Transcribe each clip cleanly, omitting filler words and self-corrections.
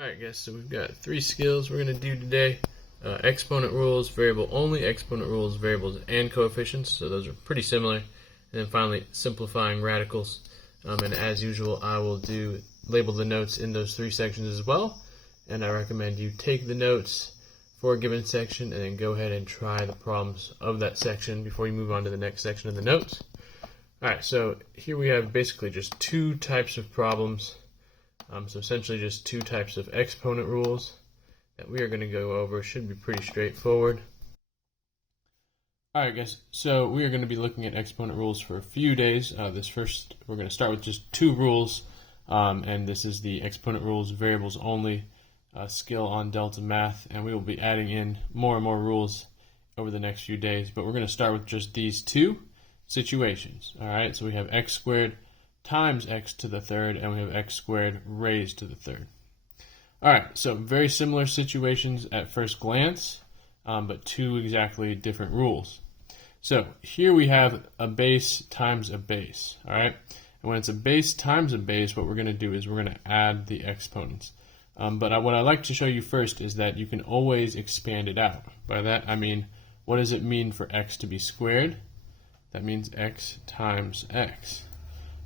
Alright guys, so we've got 3 skills we're going to do today. Exponent rules, variable only, exponent rules, variables, and coefficients. So those are pretty similar. And then finally, simplifying radicals. And as usual, I will label the notes in those 3 sections as well. And I recommend you take the notes for a given section and then go ahead and try the problems of that section before you move on to the next section of the notes. Alright, so here we have basically just 2 types of problems. So essentially just 2 types of exponent rules that we are going to go over. Should be pretty straightforward. Alright guys, so we are going to be looking at exponent rules for a few days. We're going to start with just 2 rules, and this is the exponent rules variables only skill on Delta Math, and we will be adding in more and more rules over the next few days, but we're going to start with just these 2 situations. Alright, so we have x squared times x to the third, and we have x squared raised to the third. Alright, so very similar situations at first glance, but 2 exactly different rules. So here we have a base times a base, alright? And when it's a base times a base, what we're going to do is we're going to add the exponents. But what I like to show you first is that you can always expand it out. By that I mean, what does it mean for x to be squared? That means x times x.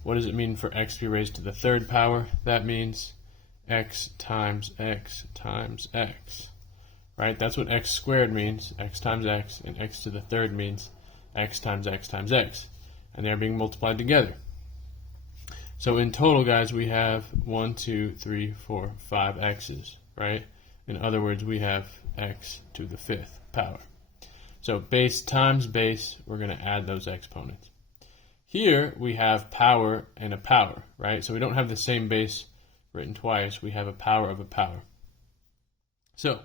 What does it mean for x to be raised to the third power? That means x times x times x. Right? That's what x squared means, x times x, and x to the third means x times x times x. And they're being multiplied together. So in total, guys, we have 1, 2, 3, 4, 5 x's, right? In other words, we have x to the 5th power. So base times base, we're going to add those exponents. Here we have power and a power, right? So we don't have the same base written twice. We have a power of a power. So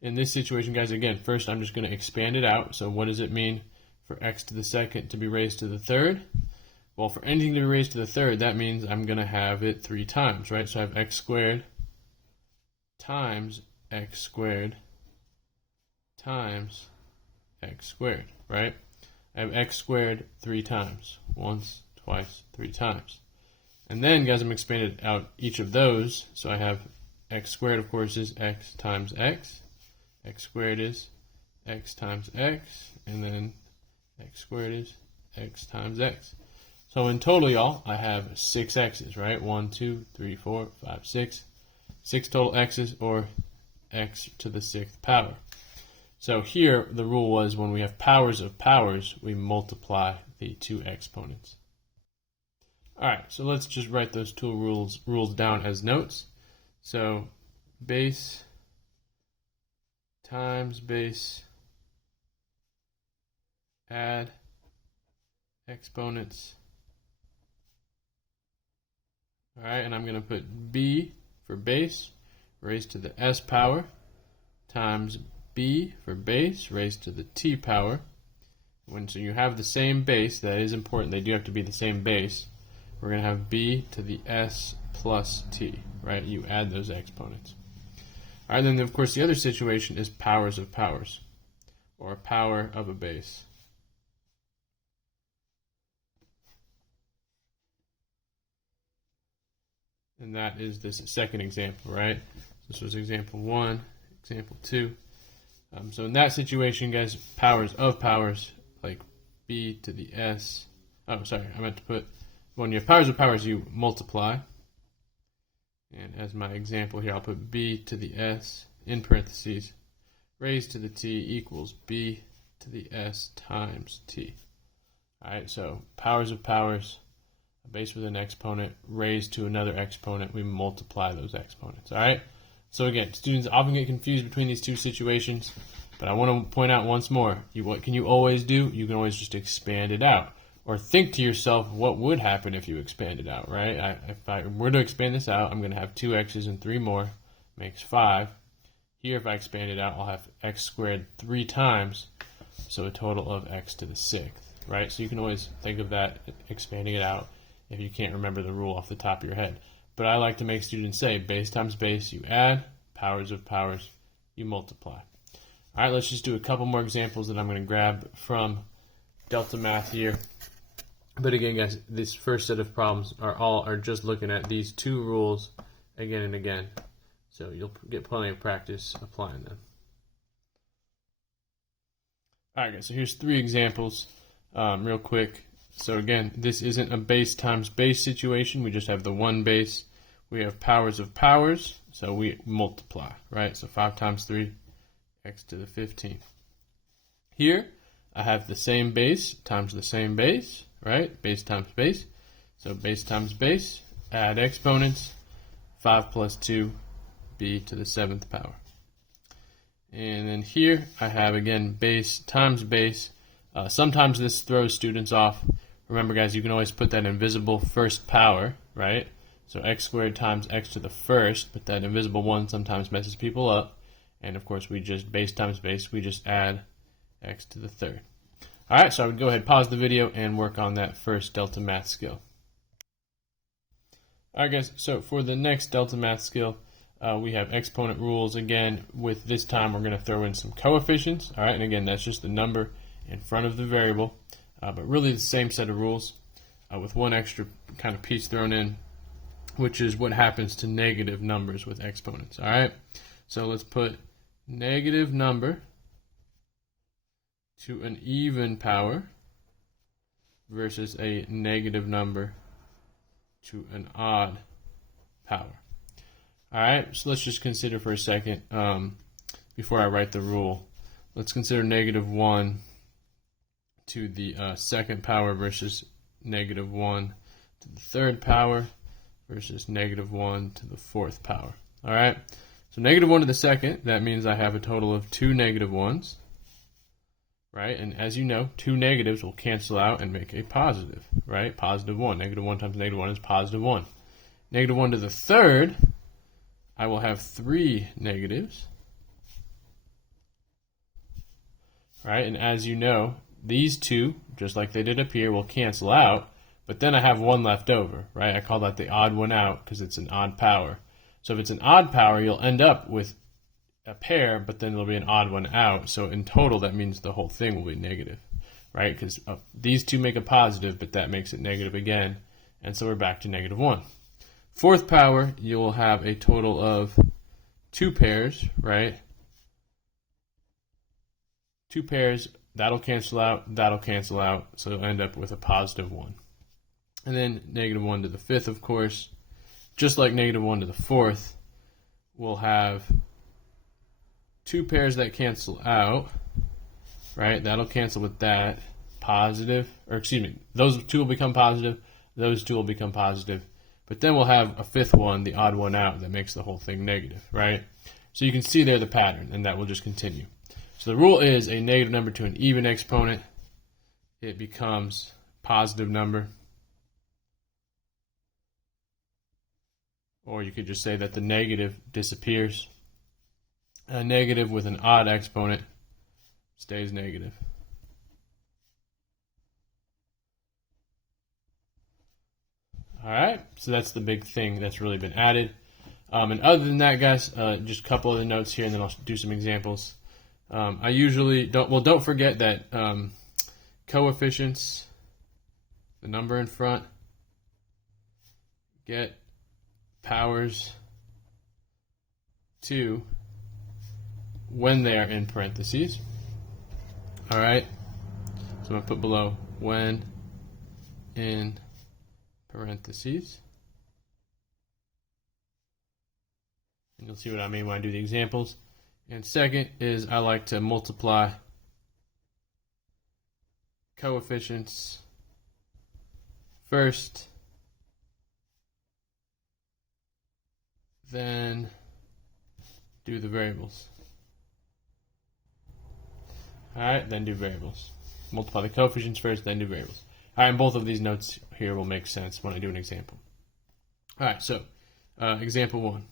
in this situation, guys, again, first I'm just going to expand it out. So what does it mean for x to the second to be raised to the third? Well, for anything to be raised to the third, that means I'm going to have it 3 times, right? So I have x squared times x squared times x squared, right? I have x squared 3 times. Once, twice, 3 times. And then, guys, I'm expanded out each of those. So I have x squared, of course, is x times x. X squared is x times x. And then x squared is x times x. So in total, y'all, I have 6 x's, right? 1, 2, 3, 4, 5, 6. 6 total x's, or x to the 6th power. So here, the rule was when we have powers of powers, we multiply the 2 exponents. Alright, so let's just write those 2 rules down as notes. So base times base, add exponents. Alright, and I'm going to put b for base raised to the s power times b for base raised to the t power. So you have the same base, that is important, they do have to be the same base. We're going to have b to the s plus t, right? You add those exponents. Alright, then of course the other situation is powers of powers, or power of a base. And that is this second example, right? This was example 1, example 2. So in that situation, guys, powers of powers, like b to the s. Oh, sorry, I meant to put, when you have powers of powers, you multiply. And as my example here, I'll put b to the s in parentheses, raised to the t equals b to the s times t. Alright, so powers of powers, a base with an exponent, raised to another exponent, we multiply those exponents. Alright? So again, students often get confused between these 2 situations, but I want to point out once more, what can you always do? You can always just expand it out. Or think to yourself, what would happen if you expand it out, right? If I were to expand this out, I'm going to have 2 x's and 3 more, makes 5. Here, if I expand it out, I'll have x squared 3 times, so a total of x to the 6th, right? So you can always think of that, expanding it out, if you can't remember the rule off the top of your head. But I like to make students say, base times base, you add, powers of powers, you multiply. Alright, let's just do a couple more examples that I'm going to grab from Delta Math here. But again, guys, this first set of problems are just looking at these 2 rules again and again. So you'll get plenty of practice applying them. All right, guys, so here's 3 examples real quick. So again, this isn't a base times base situation. We just have the one base. We have powers of powers, so we multiply, right? So 5 times 3, x to the 15. Here, I have the same base times the same base, right? Base times base. So base times base, add exponents, 5 plus 2, b to the 7th power. And then here, I have, again, base times base. Sometimes this throws students off. Remember, guys, you can always put that invisible first power, right? So x squared times x to the first, but that invisible 1 sometimes messes people up. And, of course, we just, base times base, we just add x to the 3rd. All right, so I would go ahead, pause the video, and work on that first Delta Math skill. All right, guys, so for the next Delta Math skill, we have exponent rules. Again, with this time, we're going to throw in some coefficients. All right, and again, that's just the number in front of the variable, but really the same set of rules with one extra kind of piece thrown in, which is what happens to negative numbers with exponents. All right, so let's put negative number to an even power versus a negative number to an odd power. All right, so let's just consider for a second, before I write the rule, let's consider negative 1 to the 2nd power versus negative 1 to the 3rd power versus negative 1 to the 4th power. All right, so negative 1 to the 2nd, that means I have a total of 2 negative 1s, right? And as you know, 2 negatives will cancel out and make a positive, right? Positive 1. Negative 1 times negative 1 is positive 1. Negative 1 to the 3rd, I will have 3 negatives, right? And as you know, these 2, just like they did up here, will cancel out, but then I have 1 left over, right? I call that the odd one out because it's an odd power. So if it's an odd power, you'll end up with a pair, but then there'll be an odd one out. So in total, that means the whole thing will be negative, right? Because these 2 make a positive, but that makes it negative again, and so we're back to negative 1. 4th power, you'll have a total of 2 pairs, right? 2 pairs, that'll cancel out, so you'll end up with a positive 1. And then negative 1 to the 5th, of course, just like negative 1 to the 4th, we'll have 2 pairs that cancel out, right? That'll cancel with that, positive, or excuse me, those 2 will become positive, those 2 will become positive. But then we'll have a 5th one, the odd one out, that makes the whole thing negative, right? So you can see there the pattern, and that will just continue. So the rule is a negative number to an even exponent, it becomes positive number. Or you could just say that the negative disappears. A negative with an odd exponent stays negative. All right, so that's the big thing that's really been added. And other than that, guys, just a couple of the notes here, and then I'll do some examples. I usually don't forget that coefficients, the number in front, get powers 2 when they are in parentheses. All right, so I'm going to put below when in parentheses. And you'll see what I mean when I do the examples. And second is I like to multiply coefficients first, then do the variables. All right, then do variables. Multiply the coefficients first, then do variables. All right, and both of these notes here will make sense when I do an example. All right, so example 1.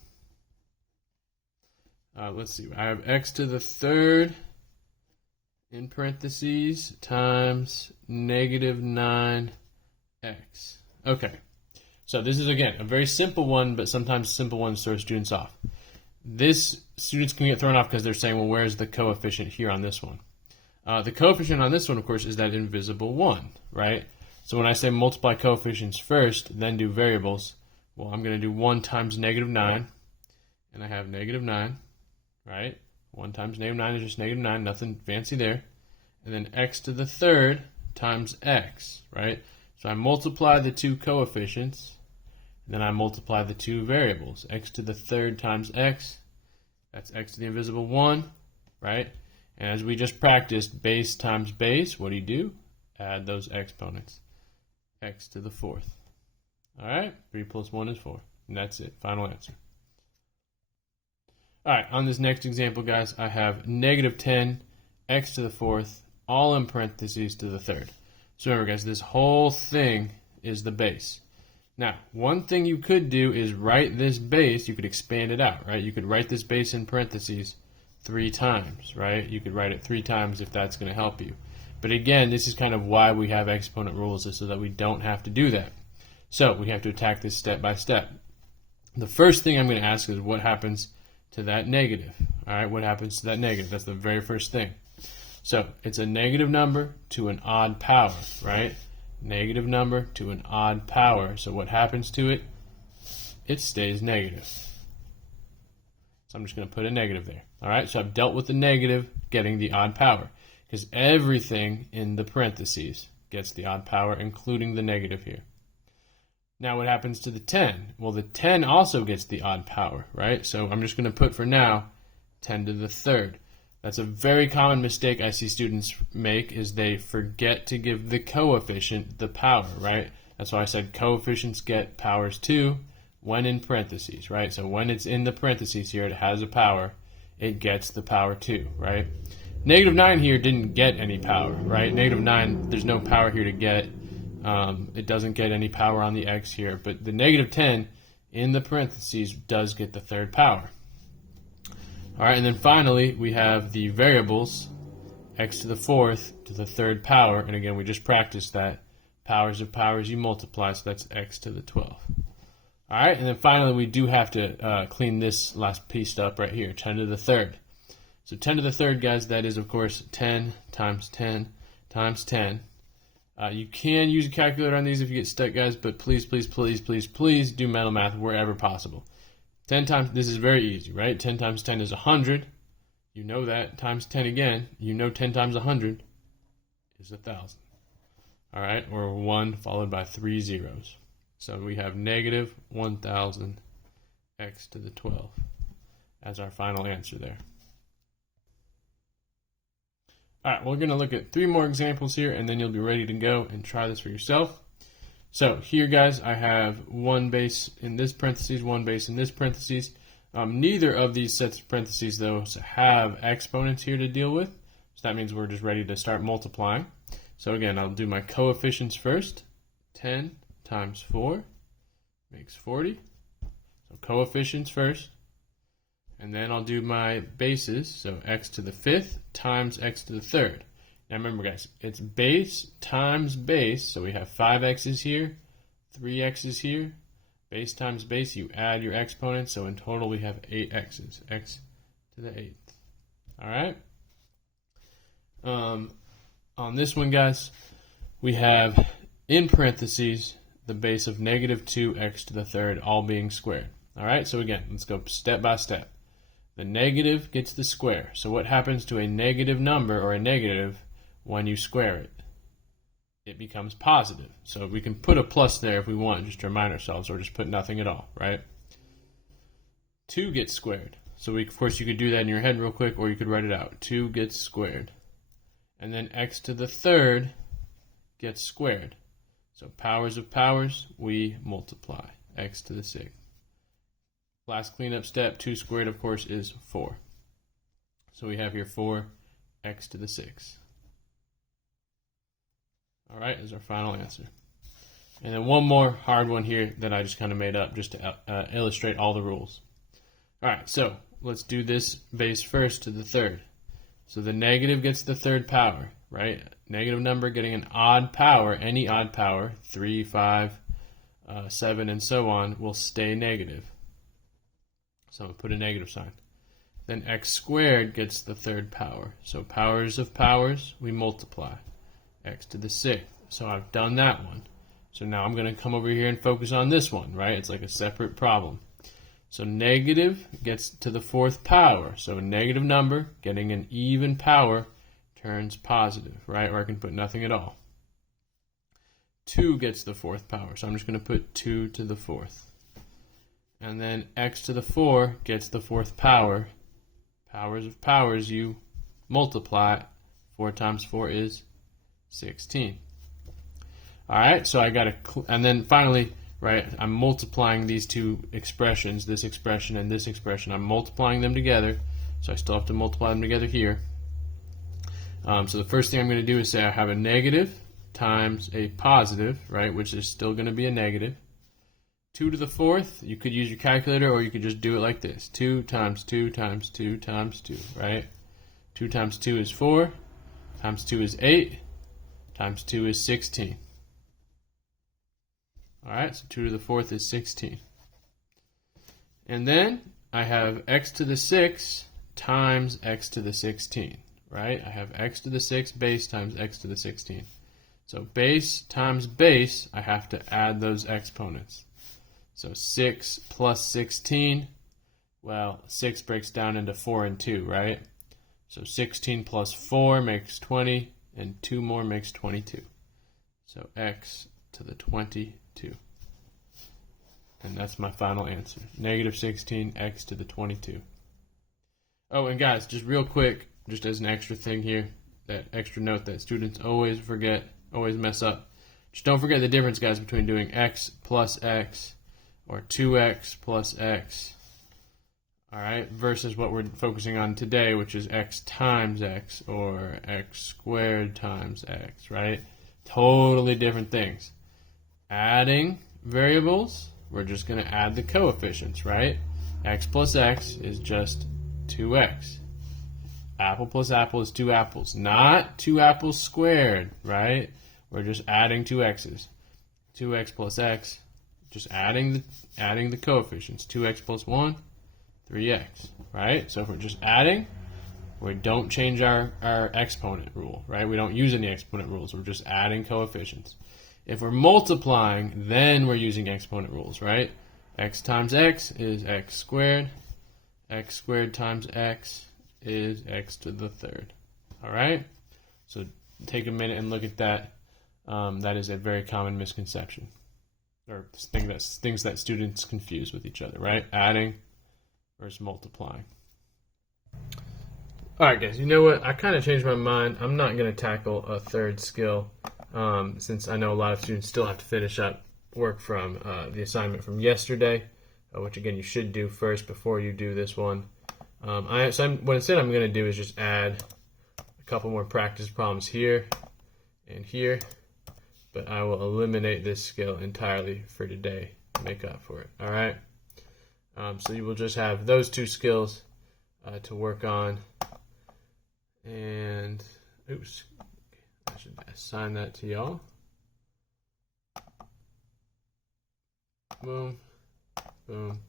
Let's see, I have x to the 3rd in parentheses times negative 9x. Okay, so this is, again, a very simple one, but sometimes simple ones throw students off. This, students can get thrown off because they're saying, well, where's the coefficient here on this one? The coefficient on this one, of course, is that invisible 1, right? So when I say multiply coefficients first, then do variables, well, I'm going to do 1 times negative 9, and I have negative 9, right? 1 times negative 9 is just negative 9, nothing fancy there. And then x to the third times x, right? So I multiply the two coefficients, and then I multiply the two variables. X to the third times x, that's x to the invisible 1, right? And as we just practiced, base times base, what do? Add those exponents. X to the fourth. All right, 3 plus 1 is 4. And that's it, final answer. All right, on this next example, guys, I have negative 10, x to the fourth, all in parentheses to the third. So remember, guys, this whole thing is the base. Now, one thing you could do is write this base, you could expand it out, right? You could write this base in parentheses 3 times, right? You could write it 3 times if that's going to help you. But again, this is kind of why we have exponent rules, is so that we don't have to do that. So we have to attack this step by step. The first thing I'm going to ask is what happens to that negative. All right, what happens to that negative? That's the very first thing. So it's a negative number to an odd power, right? Negative number to an odd power. So what happens to it? It stays negative. So I'm just going to put a negative there. All right, so I've dealt with the negative getting the odd power, because everything in the parentheses gets the odd power, including the negative here. Now what happens to the 10? Well, the 10 also gets the odd power, right? So I'm just going to put for now 10 to the third. That's a very common mistake I see students make, is they forget to give the coefficient the power, right? That's why I said coefficients get powers too when in parentheses, right? So when it's in the parentheses here, it has a power, it gets the power 2, right? Negative 9 here didn't get any power, right? Negative 9, there's no power here to get. It doesn't get any power on the x here, but the negative 10 in the parentheses does get the third power. All right, and then finally we have the variables, x to the fourth to the third power, and again we just practiced that. Powers of powers you multiply, so that's x to the 12. All right, and then finally we do have to clean this last piece up right here, 10 to the third. So 10 to the third, guys, that is of course 10 times 10 times 10. You can use a calculator on these if you get stuck, guys, but please, please, please, please, please do mental math wherever possible. 10 times, this is very easy, right? 10 times 10 is 100. You know that. Times 10 again. You know 10 times 100 is 1,000. All right, or 1 followed by 3 zeros. So we have negative 1,000 x to the 12 as our final answer there. All right, we're going to look at 3 more examples here, and then you'll be ready to go and try this for yourself. So here, guys, I have one base in this parentheses, one base in this parentheses. Neither of these sets of parentheses, though, have exponents here to deal with. So that means we're just ready to start multiplying. So again, I'll do my coefficients first. 10 times 4 makes 40. So coefficients first. And then I'll do my bases, so x to the fifth times x to the third. Now remember, guys, it's base times base, so we have 5x's here, 3x's here. Base times base, you add your exponents, so in total we have 8x's, x to the 8th. All right? On this one, guys, we have, in parentheses, the base of negative 2x to the third, all being squared. All right, so again, let's go step by step. The negative gets the square. So what happens to a negative number or a negative when you square it? It becomes positive. So we can put a plus there if we want, just to remind ourselves, or just put nothing at all, right? 2 gets squared. So of course you could do that in your head real quick, or you could write it out. 2 gets squared. And then x to the third gets squared. So powers of powers, we multiply. X to the 6th. Last cleanup step, 2 squared, of course, is 4. So we have here 4x to the 6. All right, is our final answer. And then one more hard one here that I just kind of made up just to illustrate all the rules. All right, so let's do this base first to the third. So the negative gets the third power, right? Negative number getting an odd power, any odd power, 3, 5, 7, and so on, will stay negative. So I'm going to put a negative sign. Then x squared gets the third power. So powers of powers, we multiply. X to the 6th. So I've done that one. So now I'm going to come over here and focus on this one, right? It's like a separate problem. So negative gets to the fourth power. So a negative number getting an even power turns positive, right? Or I can put nothing at all. 2 gets the fourth power. So I'm just going to put 2 to the fourth. And then x to the 4 gets the fourth power. Powers of powers, you multiply. 4 times 4 is 16. All right, so I got and then finally, right, I'm multiplying these two expressions, this expression and this expression. I'm multiplying them together, so I still have to multiply them together here. So the first thing I'm going to do is say I have a negative times a positive, right, which is still going to be a negative. 2 to the fourth, you could use your calculator or you could just do it like this. 2 times 2 times 2 times 2, right? 2 times 2 is 4, times 2 is 8, times 2 is 16. All right, so 2 to the fourth is 16. And then I have x to the 6 times x to the 16, right? I have x to the 6 base times x to the 16. So base times base, I have to add those exponents. So 6 plus 16, well, 6 breaks down into 4 and 2, right? So 16 plus 4 makes 20, and 2 more makes 22. So x to the 22. And that's my final answer. Negative 16, x to the 22. Oh, and guys, just real quick, just as an extra thing here, that extra note that students always forget, always mess up. Just don't forget the difference, guys, between doing x plus x or 2x plus x, all right, versus what we're focusing on today, which is x times x or x squared times x, right? Totally different things. Adding variables, we're just going to add the coefficients, right? X plus x is just 2x. Apple plus apple is 2 apples, not 2 apples squared, right? We're just adding 2 x's. 2x plus x, just adding the coefficients. 2x plus 1, 3x, right? So if we're just adding, we don't change our exponent rule, right? We don't use any exponent rules. We're just adding coefficients. If we're multiplying, then we're using exponent rules, right? X times x is x squared. X squared times x is x to the third. All right? So take a minute and look at that. That is a very common misconception, or things that students confuse with each other, right? Adding versus multiplying. All right, guys, you know what? I kind of changed my mind. I'm not going to tackle a third skill since I know a lot of students still have to finish up work from the assignment from yesterday, which, again, you should do first before you do this one. What instead I'm going to do is just add a couple more practice problems here and here, but I will eliminate this skill entirely for today to make up for it, all right? So you will just have those 2 skills to work on. And, oops, I should assign that to y'all. Boom, boom.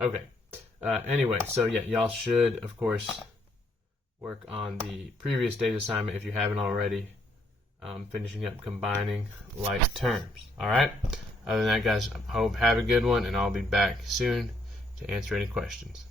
Okay. Anyway, so yeah, y'all should, of course, work on the previous day's assignment if you haven't already, finishing up combining like terms. All right? Other than that, guys, I hope have a good one, and I'll be back soon to answer any questions.